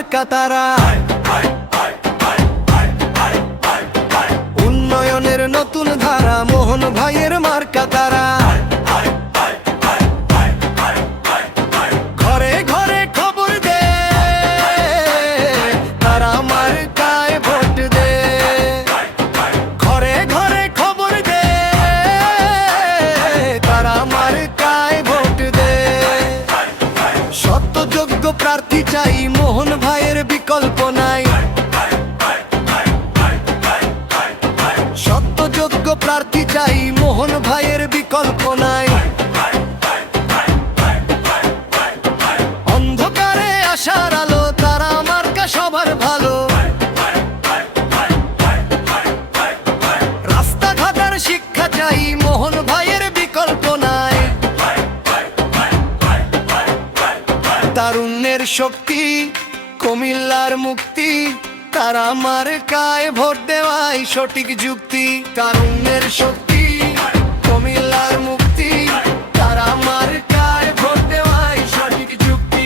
মার্কা তারা। উন্নয়নের নতুন ধারা মোহন ভাইয়ের মার্কা তারা। ঘরে ঘরে খবর দে তারা মার্কায় ভোট দে। ঘরে ঘরে খবর দে তারা মার্কায় ভোট দে। সত্য যোগ্য প্রার্থী চাই মোহন ভাইয়ের বিকল্প নাই। সত্য যোগ্য প্রার্থী চাই মোহন ভাইয়ের বিকল্প নাই। অন্ধকারে আশার আলো তারা মার্কা সবার ভালো। রাস্তাঘাটের শিক্ষা চাই মোহন ভাইয়ের বিকল্প নাই। তারুণ্যের শক্তি কুমিল্লার মুক্তি তারা মার্কায় ভোট দেওয়াই সঠিক যুক্তি। তারুণ্যের শক্তি কুমিল্লার মুক্তি তারা মার্কায় ভোট দেওয়াই সঠিক যুক্তি।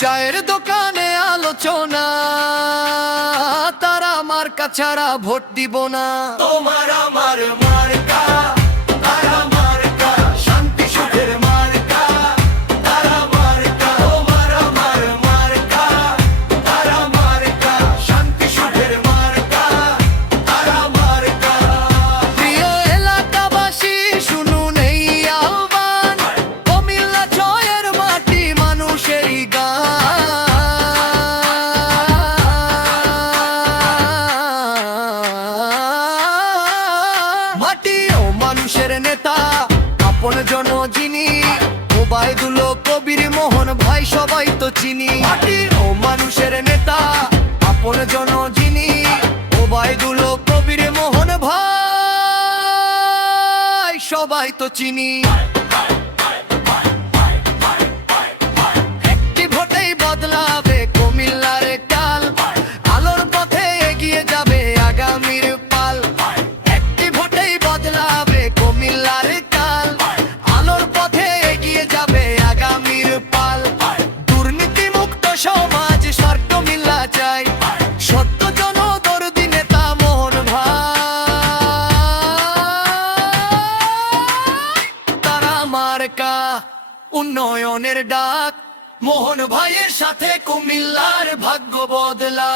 চায়ের দোকানে আলোচনা তারা মার্কা ছাড়া ভোট দিব না। তোমার আমার মার্কা তারা মার্কা, শান্তি সুখের মার্কা তারা মার্কা। তোমার আমার মার্কা তারা মার্কা, শান্তি সুখের মার্কা তারা মার্কা। প্রিয় এলাকাবাসী শুনুন এই আহ্বান, কুমিল্লা জয়ের মাটি মানুষেরই গান। মাটি ও মানুষের নেতা আপন জন যিনি, ওবায়দুল কবির মোহন ভাই সবাই তো চিনি। মাটি ও মানুষের নেতা আপন জন যিনি, ওবায়দুল কবির মোহন ভাই সবাই তো চিনি। একটি ভোটেই বদলাবে কুমিল্লার কাল, আলোর পথে এগিয়ে যাবে আগামীর পাল। একটি ভোটেই বদলাবে কুমিল্লার কাল, আলোর পথে এগিয়ে যাবে আগামীর পাল। দুর্নীতি মুক্ত সমাজ স্বার্থ মিল্লা চাই, সত্য জন দরদি নেতা মোহন ভাই তারা মার্কা। উন্নয়নের ডাক মোহন ভাইয়ের সাথে কুমিল্লার ভাগ্য বদলা।